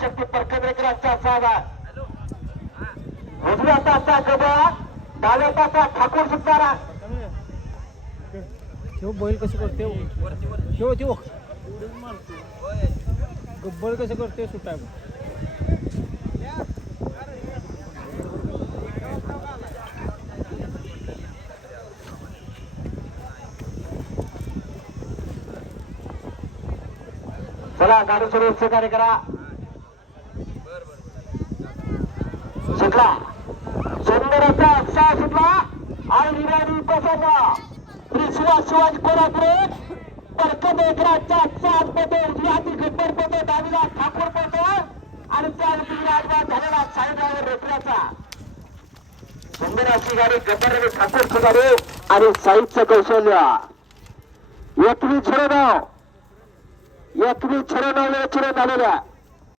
शक्ती परकंद्रेकरांचा साधा उजव्या ताचा गबा डाव्या ताचा ठाकूर सुतारा तो बैल कसं करते तो तो गब्बळ कसं करते सुटाय चला गाडी सुरू सहकार्य करा सुटला सुंदर असा उत्साह सुटला आणि विराडी पसरला शिवाजी कोल्हापुरे परकंद्रेकरांच्या साथ मध्ये उजव्या हाती गब्बर पडतो डावीला ठाकूर पडतो आणि त्या विराजमान झालेला साई ड्रायव्हर रेफऱ्याचा सुंदर अशी गाडी गब्बर आणि ठाकूरची गाडी आणि साईचं कौशल्य 21-09 वेळ चिरत आलेल्या